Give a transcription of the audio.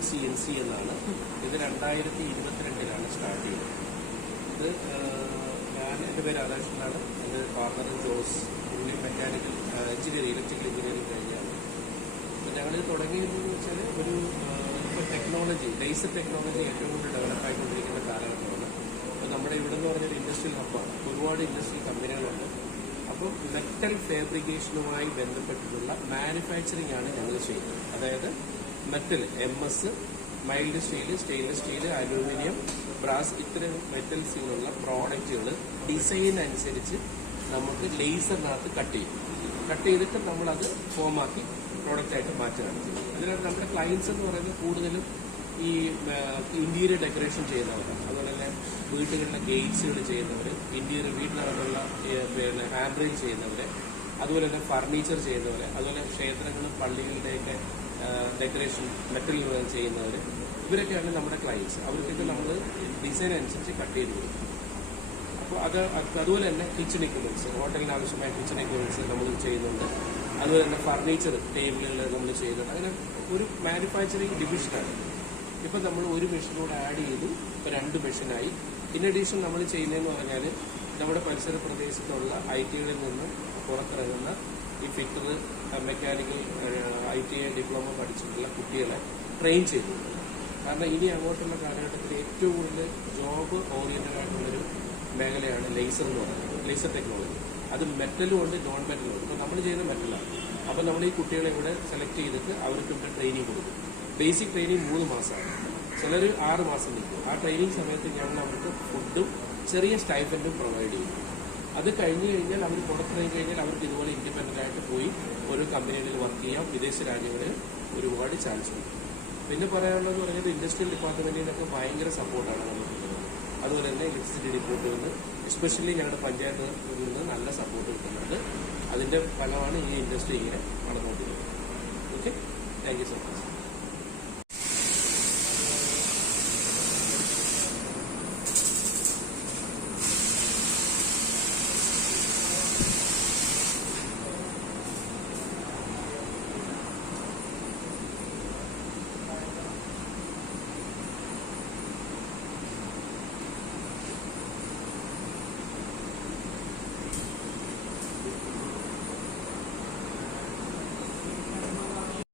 Rapid CNC എന്നാണ്. ഇത് 2022 start ചെയ്തത്. ഇത് എൻ്റെ പേര് രാധാകൃഷ്ണനാണ്. എൻ്റെ പാർട്ണർ ജോസ്. പുള്ളി മെക്കാനിക്കൽ എഞ്ചിനീയറിംഗ്, ഇലക്ട്രിക്കൽ എഞ്ചിനീയറിംഗ് കഴിഞ്ഞാണ്. അപ്പോൾ ഞങ്ങളിത് തുടങ്ങിയതെന്ന് വെച്ചാൽ ഒരു ഇപ്പോൾ ടെക്നോളജി, ലേസർ ടെക്നോളജി ഏറ്റവും കൂടുതൽ ഡെവലപ്പായിക്കൊണ്ടിരിക്കുന്ന കാലഘട്ടമാണ്. അപ്പോൾ നമ്മുടെ ഇവിടെ എന്ന് പറഞ്ഞൊരു ഇൻഡസ്ട്രിയൽ ഹബ്ബാണ്. ഒരുപാട് ഇൻഡസ്ട്രിയൽ കമ്പനികളുണ്ട്. അപ്പം മെറ്റൽ ഫാബ്രിക്കേഷനുമായി ബന്ധപ്പെട്ടിട്ടുള്ള മാനുഫാക്ചറിംഗ് ആണ് ഞങ്ങൾ ചെയ്യുന്നത്. അതായത് metal, MS, mild steel, stainless steel, aluminium, brass, ഇത്തരം മെറ്റൽസിലുള്ള പ്രോഡക്റ്റുകൾ ഡിസൈൻ അനുസരിച്ച് നമുക്ക് ലേസറിനകത്ത് കട്ട് ചെയ്തിട്ട് നമ്മളത് ഫോമാക്കി പ്രോഡക്റ്റായിട്ട് മാറ്റുകയാണ് ചെയ്യുന്നത്. അതിനകത്ത് നമ്മുടെ ക്ലയൻസ് എന്ന് പറയുന്നത് കൂടുതലും ഈ ഇന്റീരിയർ ഡെക്കറേഷൻ ചെയ്യുന്നവരാണ്. അതുപോലെ തന്നെ വീട്ടുകളിലെ ഗേറ്റ്സുകൾ ചെയ്യുന്നവർ, ഇന്റീരിയർ വീട്ടിനകത്തുള്ള ഹാൻഡ് റെയിൽ ചെയ്യുന്നവർ, അതുപോലെ തന്നെ ഫർണിച്ചർ ചെയ്യുന്നവർ, അതുപോലെ ക്ഷേത്രങ്ങളും പള്ളികളുടെയൊക്കെ ഡെക്കറേഷൻ മെറ്റലിൽ ചെയ്യുന്നവർ, ഇവരൊക്കെയാണ് നമ്മുടെ ക്ലയൻസ്. അവർക്കൊക്കെ നമ്മൾ ഡിസൈൻ അനുസരിച്ച് കട്ട് ചെയ്ത് കൊടുക്കും. അപ്പോൾ അതുപോലെ തന്നെ കിച്ചൺ എക്യുപ്മെന്റ്സ്, ഹോട്ടലിന് ആവശ്യമായ കിച്ചൺ എക്യുപ്മെന്റ്സ് നമ്മൾ ചെയ്യുന്നുണ്ട്. അതുപോലെ തന്നെ ഫർണിച്ചർ, ടേബിളുകൾ നമ്മൾ ചെയ്യുന്നുണ്ട്. അങ്ങനെ ഒരു മാനുഫാക്ചറിങ് ഡിവിഷനാണ്. ഇപ്പം നമ്മൾ ഒരു മെഷീനോട് ആഡ് ചെയ്തു, ഇപ്പോൾ 2 മെഷീനായി. ഇൻ അഡീഷൻ നമ്മൾ ചെയ്യുന്നതെന്ന് പറഞ്ഞാൽ നമ്മുടെ പരിസര പ്രദേശത്തുള്ള ITകളിൽ നിന്ന് പുറത്തിറങ്ങുന്ന ഈ ഫിറ്റർ, മെക്കാനിക്കൽ, ITI ഡിപ്ലോമ പഠിച്ചിട്ടുള്ള കുട്ടികളെ ട്രെയിൻ ചെയ്യുന്നുണ്ട്. കാരണം ഇനി അങ്ങോട്ടുള്ള കാലഘട്ടത്തിൽ ഏറ്റവും കൂടുതൽ ജോബ് ഓറിയന്റഡ് ആയിട്ടുള്ളൊരു മേഖലയാണ് ലേസർ എന്ന് പറയുന്നത്, ലേസർ ടെക്നോളജി. അത് മെറ്റലും ഉണ്ട്, നോൺ മെറ്റലും ഉണ്ട്. ഇപ്പോൾ നമ്മൾ ചെയ്യുന്ന മെറ്റലാണ്. അപ്പോൾ നമ്മൾ ഈ കുട്ടികളെ ഇവിടെ സെലക്ട് ചെയ്തിട്ട് അവർക്ക് ഇവിടെ ട്രെയിനിങ് കൊടുക്കും. ബേസിക് ട്രെയിനിങ് 3 മാസമാണ്, ചിലർ 6 മാസം നിൽക്കും. ആ ട്രെയിനിങ് സമയത്ത് ഞങ്ങൾ അവർക്ക് ഫുഡും ചെറിയ സ്റ്റൈഫൻഡും പ്രൊവൈഡ് ചെയ്യും. അത് കഴിഞ്ഞ് കഴിഞ്ഞാൽ അവർ പുറത്തിറങ്ങി കഴിഞ്ഞാൽ അവർക്ക് ഇതുപോലെ ഇൻഡിപെൻഡൻ്റ് ആയിട്ട് പോയി ഓരോ കമ്പനികളിൽ വർക്ക് ചെയ്യാം. വിദേശ രാജ്യങ്ങളിൽ ഒരുപാട് ചാൻസ് ഉണ്ട്. പിന്നെ പറയാനുള്ളതെന്ന് പറഞ്ഞാൽ ഇൻഡസ്ട്രിയൽ ഡിപ്പാർട്ട്മെന്റിൽ നിന്നൊക്കെ ഭയങ്കര സപ്പോർട്ടാണ് നമുക്ക് കിട്ടുന്നത്. അതുപോലെ തന്നെ ഇലക്ട്രിസിറ്റി ഡിപ്പോർട്ടിൽ നിന്ന്, എസ്പെഷ്യലി ഞങ്ങളുടെ പഞ്ചായത്തിൽ നിന്ന് നല്ല സപ്പോർട്ട് കിട്ടുന്നുണ്ട്. അതിന്റെ ഫലമാണ് ഈ ഇൻഡസ്ട്രി ഇങ്ങനെ വളർന്നുകൊണ്ടിരിക്കുന്നത്. Okay, thank you so much.